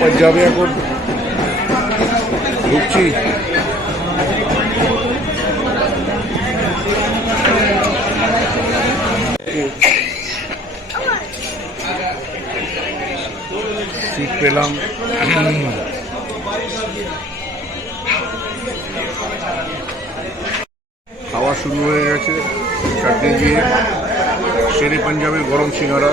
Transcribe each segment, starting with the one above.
পাঞ্জাবে এখন ঢুকছি। সিট পেলাম। খাওয়া শুরু হয়ে গেছে চাটনি দিয়ে। শেরে পাঞ্জাবের গরম সিঙ্গারা।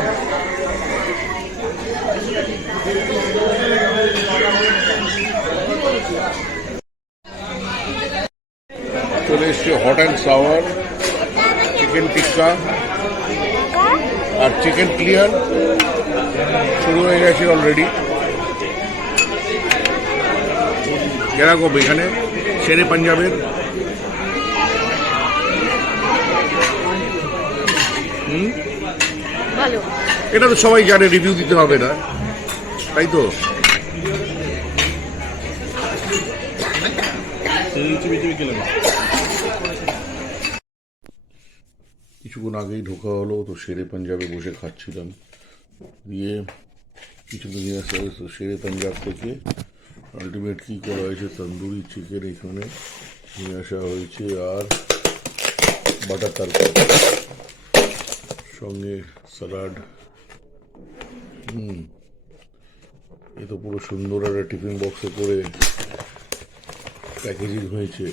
চলে এসছে hot and sour, chicken tikka আর চিকেন ক্লিয়ার শুরু হয়ে গেছে অলরেডি। যেরকম এখানে শেরে পাঞ্জাবের এটা তো সবাই জানে, রিভিউ দিতে হবে না, তাই তো? কিছুক্ষণ আগেই ঢোকা হলো, তো শেরে পাঞ্জাবে বসে খাচ্ছিলাম। দিয়ে কিছু নিয়ে আসা হয়েছে শেরে পাঞ্জাব থেকে। আলটিমেট কি করা হয়েছে, তন্দুরি চিকেন এখানে নিয়ে আসা হয়েছে, আর বাটার তরকারি, সঙ্গে স্যালাড। এ তো পুরো সুন্দর একটা টিফিন বক্সে করে প্যাকেজিং হয়েছে।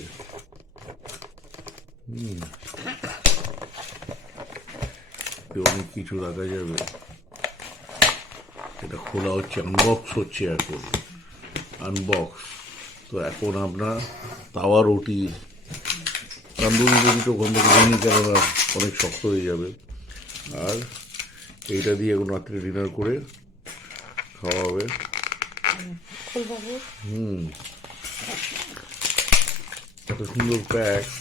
অনেক কিছু রাখা যাবে। এটা খোলা হচ্ছে, আনবক্স হচ্ছে এখন, আনবক্স। তো এখন আপনার তাওয়া রুটি, তন্দুরি রুটি তো ওখান থেকে নিই, কেননা অনেক শক্ত হয়ে যাবে। আর এইটা দিয়ে এখন রাত্রে ডিনার করে খাওয়া হবে। এত সুন্দর প্যাকড।